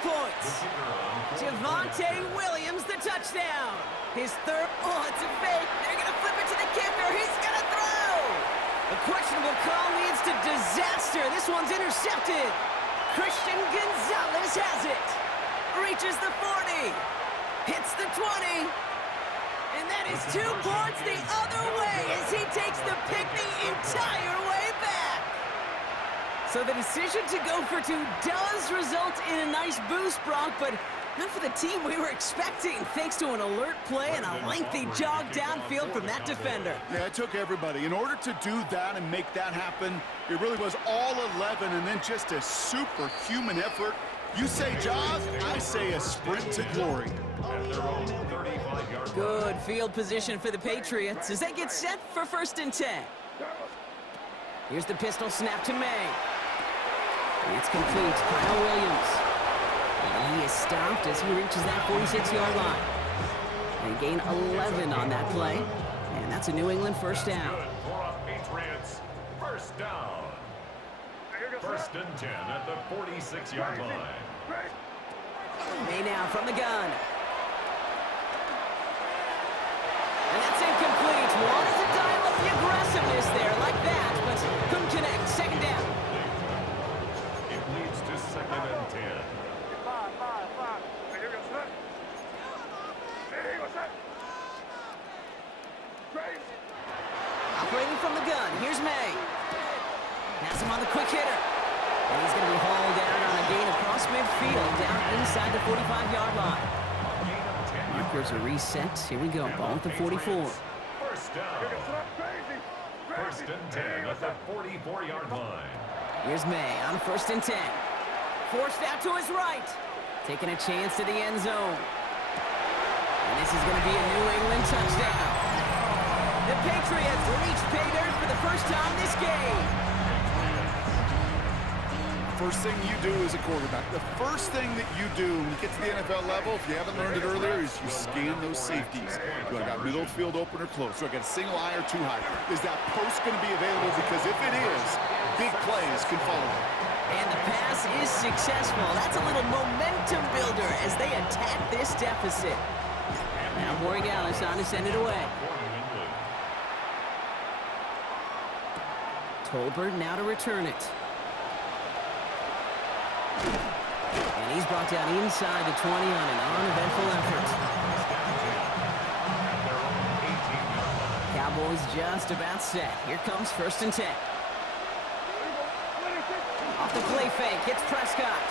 points. Javonte Williams, the touchdown. His third. Oh, it's a fake. They're going to flip it to the kicker. He's going to throw. A questionable call leads to disaster. This one's intercepted. Christian Gonzalez has it. Reaches the 40. Hits the 20. And that is 2 points the other way as he takes the pick the entire way back. So the decision to go for 2 does result in a nice boost, Brock, but not for the team we were expecting, thanks to an alert play and a lengthy jog downfield from that defender. Yeah, it took everybody. In order to do that and make that happen, it really was all 11 and then just a superhuman effort. You say jog, I say a sprint to glory. Good field position for the Patriots as they get set for 1st and 10. Here's the pistol snap to May. It's complete. Kyle Williams. And he is stopped as he reaches that 46-yard line. They gain 11 on that play. And that's a New England 1st down. Patriots, 1st down. 1st and 10 at the 46-yard line. May now from the gun. And that's incomplete. Wanted to dial up the aggressiveness there like that, but couldn't connect. 2nd down. It leads to 2nd and 10. Operating from the gun. Here's May. Has him on the quick hitter. And he's going to be hauled down on a gain across midfield, down inside the 45-yard line. Markers are reset. Here we go. Ball at the 44. 1st down. 1st and 10 at the 44-yard line. Here's May on 1st and 10. Forced out to his right. Taking a chance to the end zone. And this is going to be a New England touchdown. The Patriots reach pay dirt for the first time this game. First thing you do as a quarterback, the first thing that you do when you get to the NFL level, if you haven't learned it earlier, is you scan those safeties. Do I got middle field open or close? Do I got a single high or 2 high? Is that post going to be available? Because if it is, big plays can follow. And the pass is successful. That's a little momentum builder as they attack this deficit. Now Borregales on to send it away. Tolbert now to return it. And he's brought down inside the 20 on an uneventful effort. Cowboys just about set. Here comes 1st and 10. Off the play fake, hits Prescott.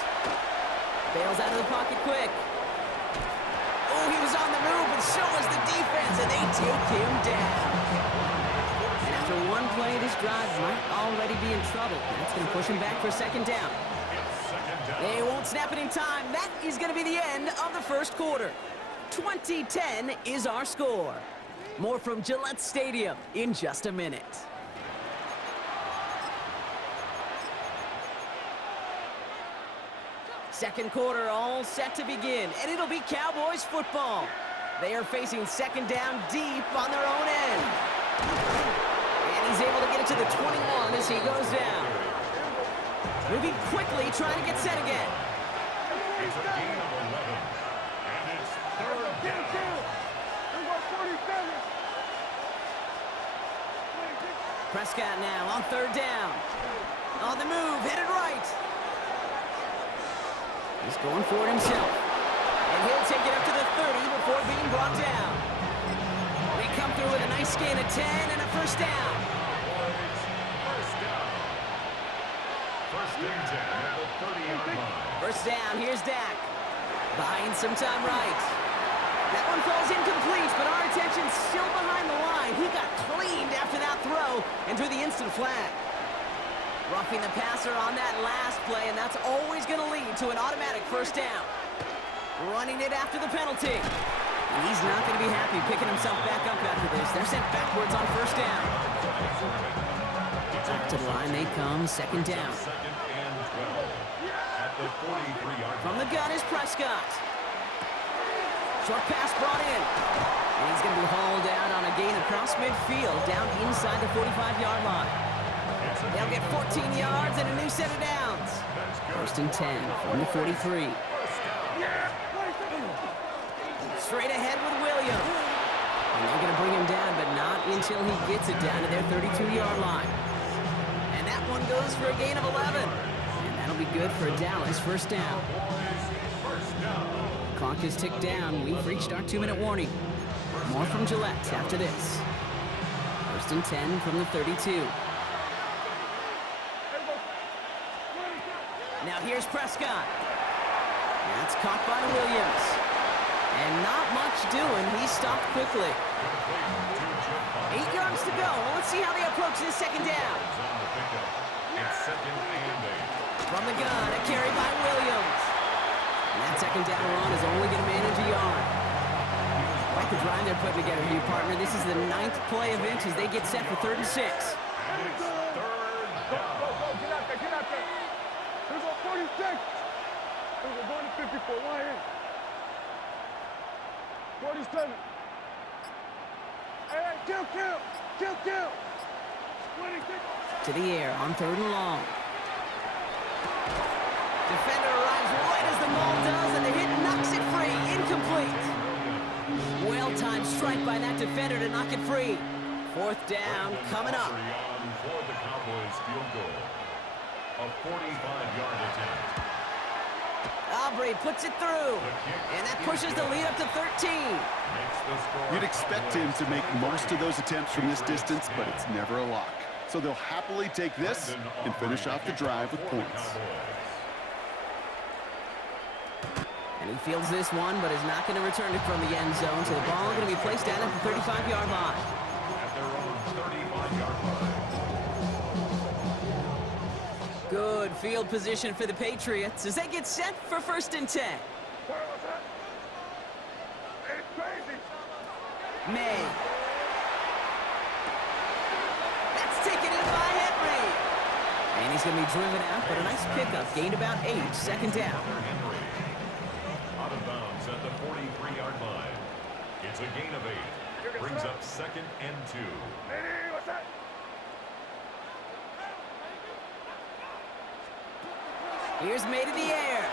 Bails out of the pocket quick. Oh, he was on the move, but so was the defense, and they take him down. And after one play, this drive might already be in trouble. That's going to push him back for 2nd down. They won't snap it in time. That is going to be the end of the 1st quarter. 20-10 is our score. More from Gillette Stadium in just a minute. Second quarter all set to begin, and it'll be Cowboys football. They are facing 2nd down deep on their own end. And he's able to get it to the 21 as he goes down. Moving quickly, trying to get set again. It's a gain of 11. And it's 3rd down. Prescott now on 3rd down. On the move, headed right. He's going for it himself. And he'll take it up to the 30 before being brought down. They come through with a nice gain of 10 and a 1st down. 1st and 10 at the 30-yard line. 1st down, here's Dak. Buying some time right. That one falls incomplete, but our attention's still behind the line. He got cleaned after that throw and drew the instant flag. Roughing the passer on that last play, and that's always going to lead to an automatic 1st down. Running it after the penalty. And he's not going to be happy picking himself back up after this. They're sent backwards on 1st down. Back to the line they come, 2nd down. 2nd and 12 at the 43-yard line. From the gun is Prescott. Short pass brought in. And he's going to be hauled down on a gain across midfield, down inside the 45-yard line. They'll get 14 yards and a new set of downs. 1st and 10 from the 43. Straight ahead with Williams. And they're going to bring him down, but not until he gets it down to their 32-yard line. And that one goes for a gain of 11. And that'll be good for a Dallas first down. Clock is ticked down. We've reached our 2-minute warning. More from Gillette after this. First and 10 from the 32. Now here's Prescott. That's caught by Williams. And not much doing. He stopped quickly. 8 yards to go. Well, let's see how they approach this second down. From the gun, a carry by Williams. And that second down run is only going to manage a yard. Quite the drive they're putting together here, partner. This is the 9th play of inches. They get set for 3rd and 6. Here's our 46. We're going to 54. Line in. 47. Hey, kill. 26. To the air on 3rd and long. Defender arrives right as the ball does, and the hit knocks it free. Incomplete. Well-timed strike by that defender to knock it free. 4th down coming up. For the Cowboys field goal. A 45-yard attempt. Aubrey puts it through, and that pushes the lead up to 13. You'd expect him to make most of those attempts from this distance, but it's never a lock. So they'll happily take this and finish off the drive with points. And he fields this one, but is not going to return it from the end zone, so the ball is going to be placed down at the 35-yard line. At their own 35-yard line. Good field position for the Patriots as they get set for 1st and 10. It's crazy. May. That's taken in by Henry. And he's going to be driven out, but a nice pickup. Gained about 8, 2nd down. Henry. Out of bounds at the 43-yard line. It's a gain of 8. Brings up 2nd and 2. Hey, what's that? Here's May to the air.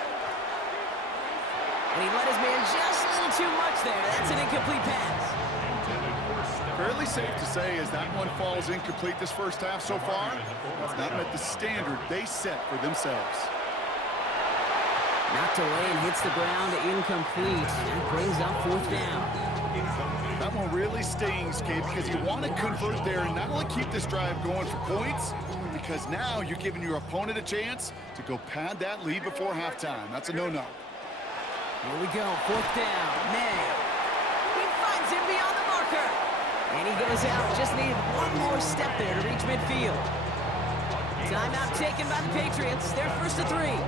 And he let his man just a little too much there. That's an incomplete pass. Fairly safe to say as that one falls incomplete this first half so far, it's not met the standard they set for themselves. Knocked away and hits the ground, incomplete. That brings up 4th down. That one really stings, Kate, because you want to convert there and not only keep this drive going for points, because now you're giving your opponent a chance to go pad that lead before halftime. That's a no-no. Here we go, 4th down. May. He finds him beyond the marker. And he goes out. Just needed one more step there to reach midfield. Timeout taken by the Patriots. They're 1st and 3.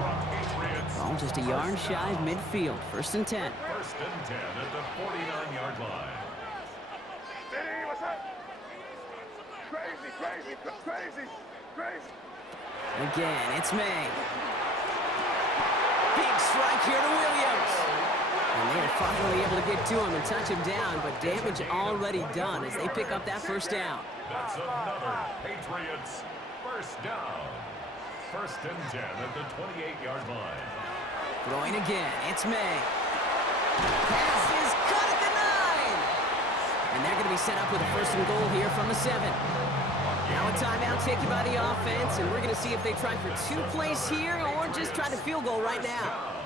Ball just a yard shy of midfield. 1st and 10. 1st and 10 at the 49-yard line. Hey, what's that? Crazy. Again, it's May. Big strike here to Williams. And they're finally able to get to him and touch him down, but damage already done as they pick up that 1st down. That's another Patriots 1st down. 1st and 10 at the 28-yard line. Throwing again, it's May. Pass is cut at the 9. And they're going to be set up with a 1st and goal here from the 7. Now a timeout taken by the offense, and we're going to see if they try for 2 plays here or just try the field goal right now.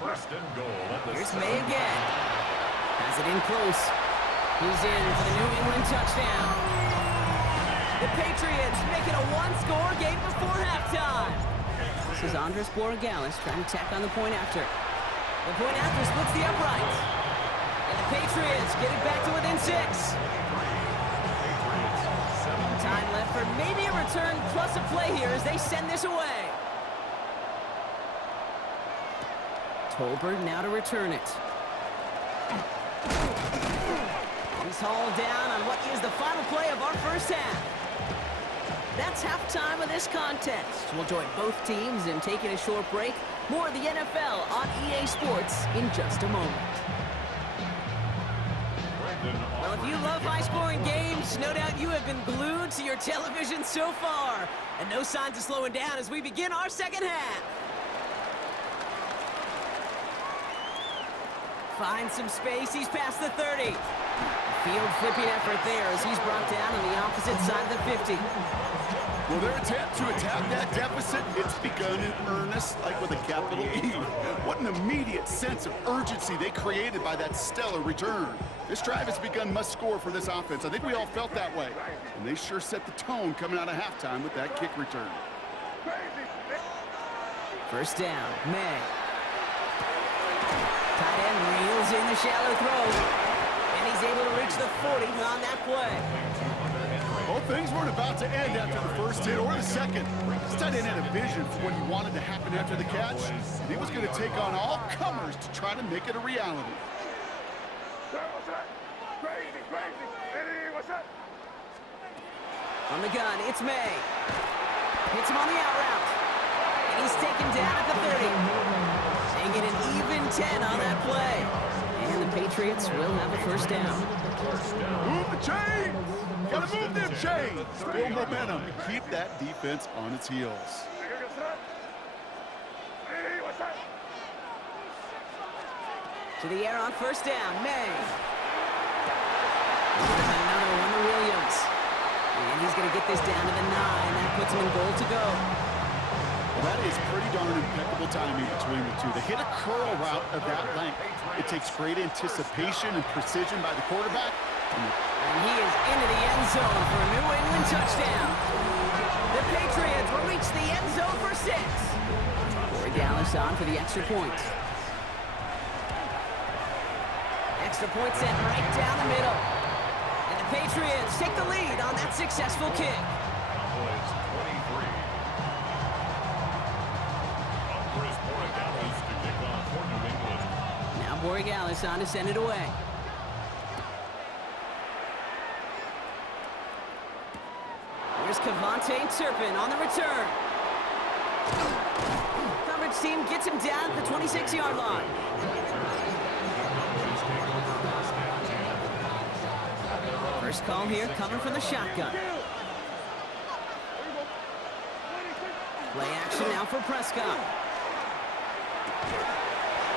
1st and goal at the Here's May again. Has it in close. He's in for the New England touchdown. The Patriots make it a 1-score game before halftime. This is Andres Borregales trying to tack on the point after. The point after splits the uprights. And the Patriots get it back to within 6. Time left for maybe a return plus a play here as they send this away. Tolbert now to return it. He's hauled down on what is the final play of our first half. That's halftime of this contest. We'll join both teams in taking a short break. More of the NFL on EA Sports in just a moment. Well, if you love high-scoring games, no doubt you have been glued to your television so far. And no signs of slowing down as we begin our second half. Finds some space. He's past the 30. Field flipping effort there as he's brought down on the opposite side of the 50. Well, their attempt to attack that deficit, it's begun in earnest, like with a capital E. What an immediate sense of urgency they created by that stellar return. This drive has begun must-score for this offense. I think we all felt that way. And they sure set the tone coming out of halftime with that kick return. First down, May. Tight end reels in the shallow throw. And he's able to reach the 40 on that play. Well, things weren't about to end after the first hit or the second. This tight end had a vision for what he wanted to happen after the catch, and he was going to take on all comers to try to make it a reality. From the gun, it's May. Hits him on the out route. And he's taken down at the 30. They get an even 10 on that play. And the Patriots will have a first down. Move the chains! Gotta move them chains! Build momentum and keep that defense on its heels. To the air on first down, May. Another one to Williams. And he's going to get this down to the 9. That puts him in goal to go. Well, that is pretty darn impeccable timing between the two. They hit a curl route of that length. It takes great anticipation and precision by the quarterback. And he is into the end zone for a New England touchdown. The Patriots will reach the end zone for 6. Corey Dallas on for the extra point. Extra point sent right down the middle. And the Patriots take the lead on that successful kick. Now Borregales on to send it away. Here's Cavante Turpin on the return. Coverage team gets him down at the 26-yard line. First call here coming from the shotgun. Play action now for Prescott.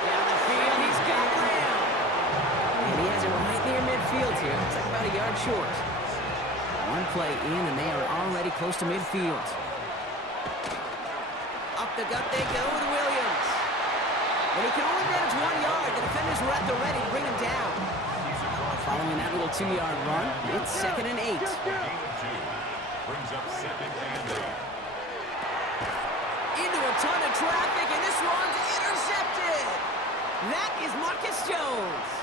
Down the field, he's got Lamb. And he has it right near midfield here. It's like about a yard short. One play in, and they are already close to midfield. Up the gut they go with Williams. When he can only manage 1 yard, the defenders were at the ready to bring him down. Following that little 2-yard run, it's 2nd and 8. Brings up 2nd and 8. Into a ton of traffic, and this one's intercepted. That is Marcus Jones.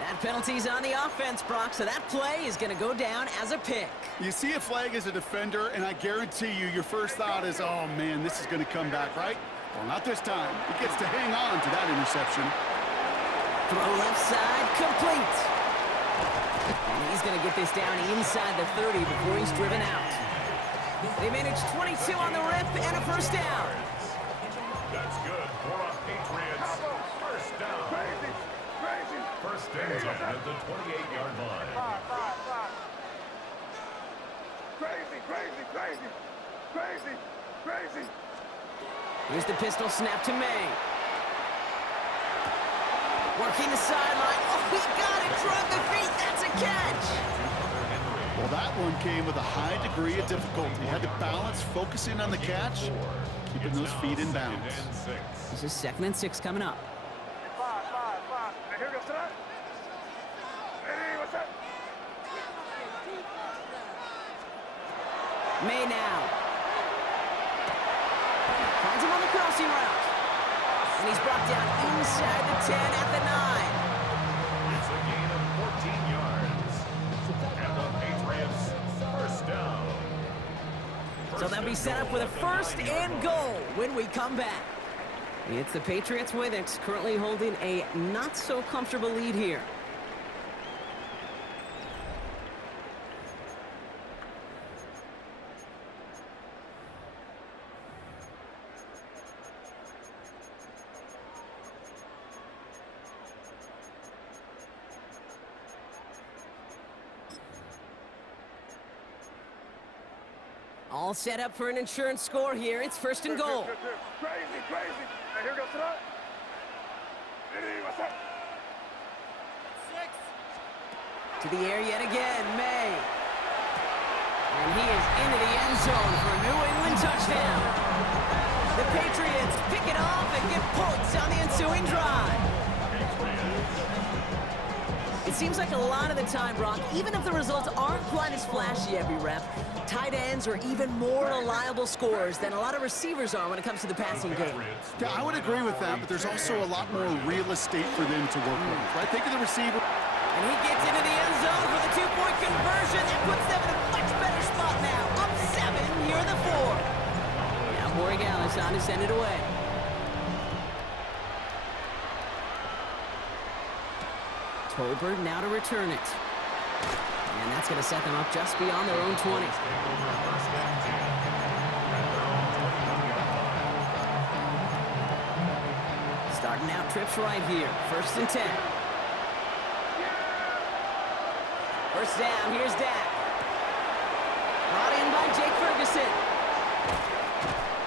That penalty's on the offense, Brock, so that play is going to go down as a pick. You see a flag as a defender, and I guarantee you your first thought is, oh, man, this is going to come back, right? Well, not this time. He gets to hang on to that interception. Throw left side, complete. And he's going to get this down inside the 30 before he's driven out. They managed 22 on the rip and a first down. That's good for a Patriots first down. First down at the 28-yard line. Crazy. Here's the pistol snap to May. Working the sideline. Oh, he got it. Drug the feet. That's a catch. Well, that one came with a high degree of difficulty. He had to balance focusing on the catch, keeping those feet in bounds. This is 2nd and 6 coming up. Here goes tonight. Hey, what's up? May now. Finds him on the crossing route. And he's brought down inside the 10 at the 9. It's a gain of 14 yards. And the Patriots first down. So they'll be set up with a first and goal when we come back. It's the Patriots way that's currently holding a not-so-comfortable lead here. All set up for an insurance score here. It's first and goal. Crazy. Hey, here goes tonight. To the air yet again, May. And he is into the end zone for a New England touchdown. The Patriots pick it off and get points on the ensuing drive. It seems like a lot of the time, Brock, even if the results aren't quite as flashy every rep, tight ends are even more reliable scorers than a lot of receivers are when it comes to the passing game. Yeah, I would agree with that, but there's also a lot more real estate for them to work with. Right? Think of the receiver. And he gets into the end zone for the two-point conversion. That puts them in a much better spot now. Up 7 here in the 4th. Now Borregales on to send it away. Tolbert now to return it. And that's going to set them up just beyond their own 20. Starting out trips right here. 1st and 10. First down, here's Dak. Brought in by Jake Ferguson.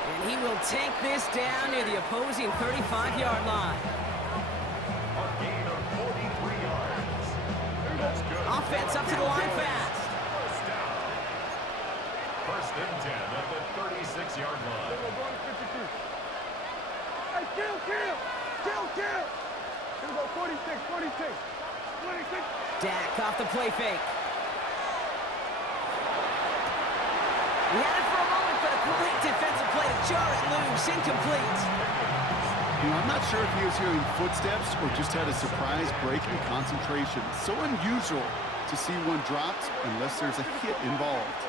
And he will take this down near the opposing 35-yard line. A gain of 43 yards. That's good. Offense up to the line fast. First down. 1st and 10 at the 36-yard line. We're going to 52. Hey, kill! Here we go, 46. 26. Dak off the play fake. He had it for a moment, but a great defensive play to jar it loose. Incomplete. You know, I'm not sure if he was hearing footsteps or just had a surprise break in concentration. So unusual to see one dropped unless there's a hit involved.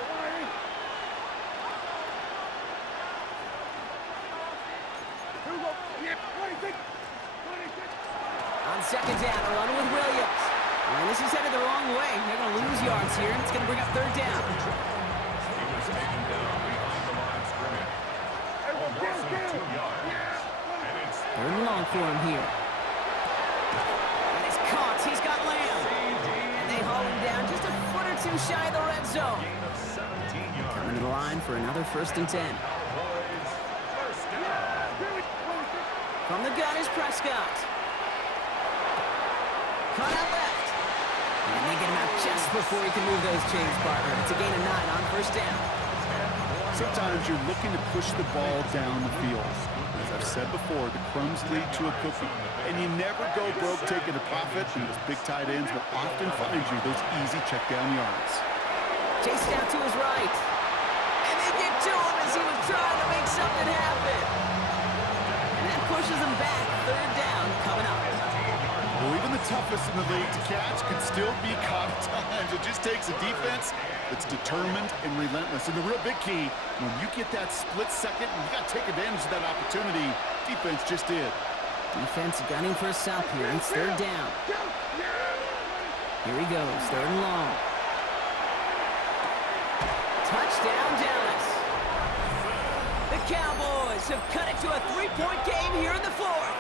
Here we go. Yeah, 26. On 2nd down, a run with Williams. And this is headed the wrong way. They're going to lose yards here, and it's going to bring up 3rd down. He was taken down behind the line of scrimmage. A loss of 2 yards. And it's 3rd and long for him here. And it's caught. He's got Lamb. And they haul him down just a foot or two shy of the red zone. gain of 17 yards. Coming to the line for another 1st and 10. Cowboys, first down. From the gun is Prescott. Cut out left. And they get him out just before he can move those chains, partner. It's a gain of 9 on 1st down. Sometimes you're looking to push the ball down the field. As I've said before, the crumbs lead to a cookie. And you never go broke taking a profit, and those big tight ends will often find you those easy check down yards. Chased out to his right. And they get to him as he was trying to make something happen. And that pushes him back. 3rd down coming up. Well, even the toughest in the league to catch can still be caught at times. It just takes a defense that's determined and relentless. And the real big key, when you get that split second, you got to take advantage of that opportunity. Defense just did. Defense gunning for a stop here. It's 3rd down. Here he goes. 3rd and long. Touchdown, Dallas. The Cowboys have cut it to a 3-point game here in the 4th.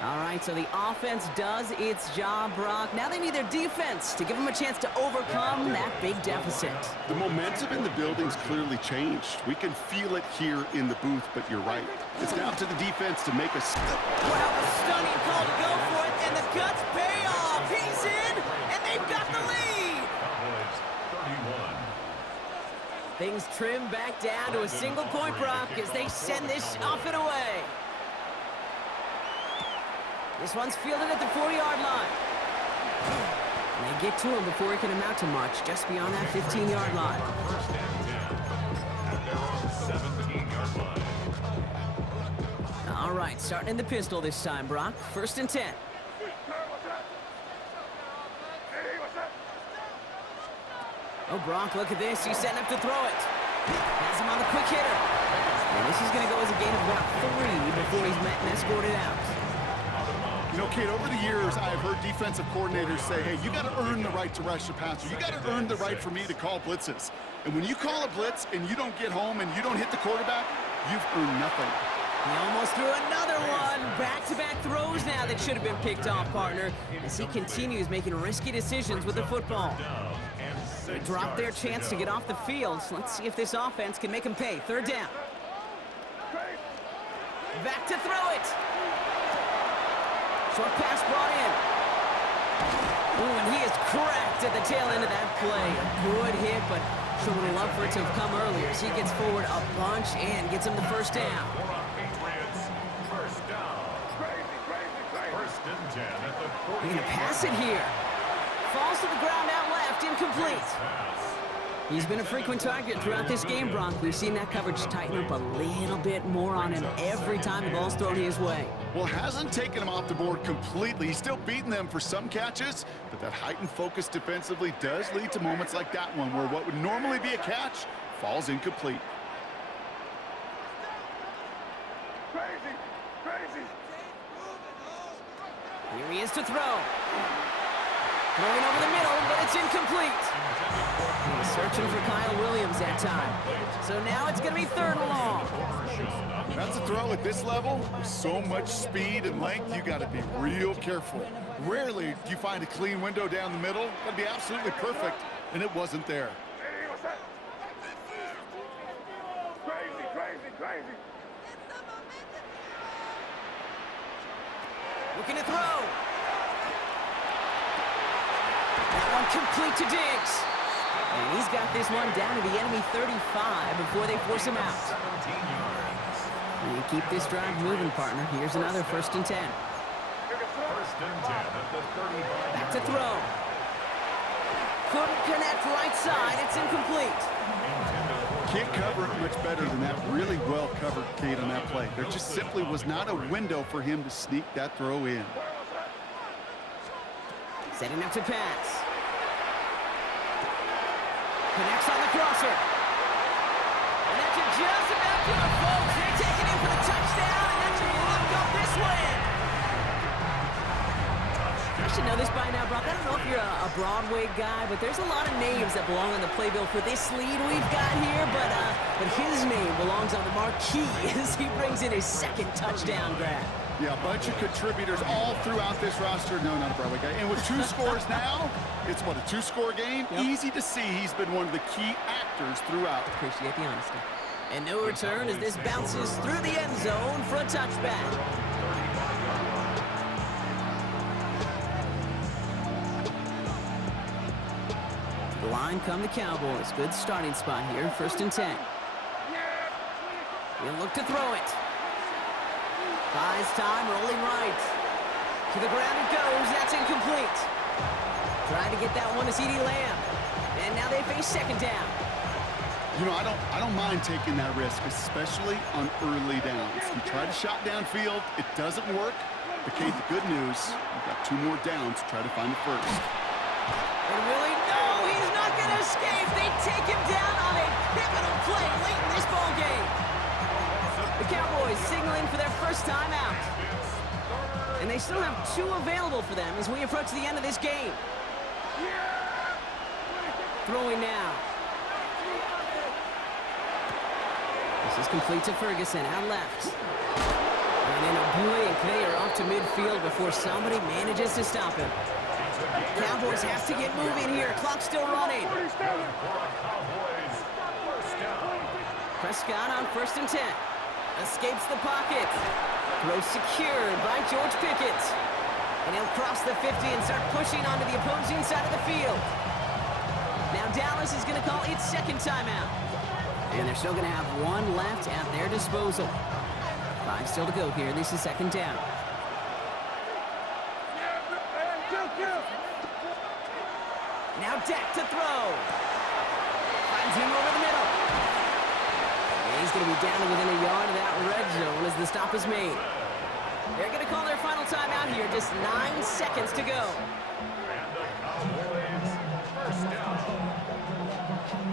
All right, so the offense does its job, Brock. Now they need their defense to give them a chance to overcome that big deficit. The momentum in the building's clearly changed. We can feel it here in the booth, but you're right. It's down to the defense to make us. Well, a stunning call to go for it, and the guts pay off. He's in, and they've got the lead. Cowboys, 31. Things trim back down to a single point, Brock, as they send this off and away. This one's fielded at the 4-yard line. And they get to him before he can amount to much, just beyond that 15-yard line. 1st and 10 at their own 17-yard line. All right, starting in the pistol this time, Brock. 1st and 10. Oh, Brock, look at this. He's setting up to throw it. Has him on the quick hitter. And this is going to go as a gain of about 3 before he's met and escorted out. You know, Kate, over the years, I've heard defensive coordinators say, hey, you got to earn the right to rush the passer. You got to earn the right for me to call blitzes. And when you call a blitz and you don't get home and you don't hit the quarterback, you've earned nothing. He almost threw another one. Back-to-back throws now that should have been picked off, partner, as he continues making risky decisions with the football. They drop their chance to get off the field. So let's see if this offense can make him pay. 3rd down. Back to throw it. Short pass brought in. Ooh, and he is cracked at the tail end of that play. A good hit, but sure would have loved for it to have come earlier. So he gets forward a bunch and gets him the first down. Patriots, first down. First and 10 at the 40. He's going to pass it here. Falls to the ground out left, incomplete. He's been a frequent target throughout this game, Bronk. We've seen that coverage tighten up a little bit more on him every time the ball's thrown his way. Well, hasn't taken him off the board completely. He's still beating them for some catches, but that heightened focus defensively does lead to moments like that one where what would normally be a catch falls incomplete. Crazy. Here he is to throw. Throwing over the middle, but it's incomplete. He's searching for Kyle Williams that time. So now it's going to be third and long. That's a throw at this level. With so much speed and length, you got to be real careful. Rarely do you find a clean window down the middle. Got to be absolutely perfect, and it wasn't there. Hey, what's that? Crazy. Looking to throw. That one complete to Diggs. And he's got this one down to the enemy 35 before they force him out. 17 yards. You keep this drive moving, partner. Here's another first and 10. First and 10 at the 35. Back to throw. Couldn't connect right side. It's incomplete. Can't cover it much better than that really well covered Kate on that play. There just simply was not a window for him to sneak that throw in. Setting up to pass. Connects on the crosser. And that should just about do it, folks. They're taking him for the touchdown, and that should look up this win. I should know this by now, Brock. I don't know if you're a Broadway guy, but there's a lot of names that belong on the playbill for this lead we've got here, but his name belongs on the marquee as he brings in his second touchdown grab. Yeah, a bunch of contributors all throughout this roster. No, not a Broadway guy. And with two scores now, it's what, a two-score game? Yep. Easy to see he's been one of the key actors throughout. Appreciate the honesty. And no return as this bounces through the end zone for a touchback. To the line come the Cowboys. Good starting spot here, first and 10. He'll look to throw it. Buys time, rolling right. To the ground it goes, that's incomplete. Trying to get that one to CeeDee Lamb. And now they face second down. You know, I don't mind taking that risk, especially on early downs. You try to shot downfield, it doesn't work. But Kate, the good news, you've got two more downs to try to find the first. And really, no, he's not going to escape. They take him down on a pivotal play late in this ball game. The Cowboys signaling for their first time out. And they still have two available for them as we approach the end of this game. Throwing now. This is complete to Ferguson, out left. And in a blink, they are off to midfield before somebody manages to stop him. Cowboys have to get moving here. Clock still running. Prescott on first and 10. Escapes the pocket. Throw secured by George Pickett. And he'll cross the 50 and start pushing onto the opposing side of the field. Now Dallas is going to call its second timeout. And they're still going to have one left at their disposal. 5 still to go here. This is second down. Now Dak to throw. Finds him over the middle. And he's going to be down to within a yard of that red zone as the stop is made. They're going to call their final timeout here. Just 9 seconds to go. And the Cowboys first down.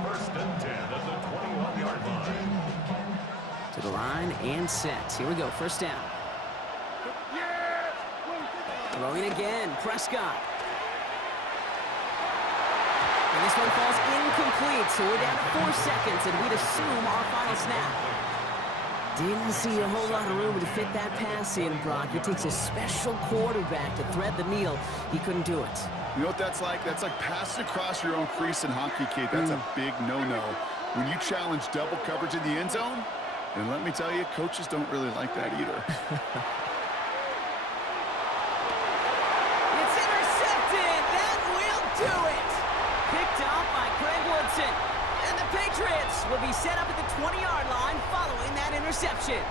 First and 10 at the 21-yard line. To the line and set. Here we go. First down. Throwing again. Prescott. And this one falls incomplete, so we're down to 4 seconds, and we'd assume our final snap. Didn't see a whole lot of room to fit that pass in, Brock. It takes a special quarterback to thread the needle. He couldn't do it. You know what that's like? That's like passing across your own crease in hockey, Kate. That's a big no-no. When you challenge double coverage in the end zone, and let me tell you, coaches don't really like that either. Patriots will be set up at the 20-yard line following that interception.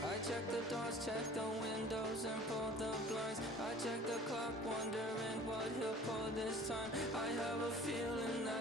I check the doors, check the windows, and pull the blinds. I check the clock, wondering what he'll pull this time. I have a feeling that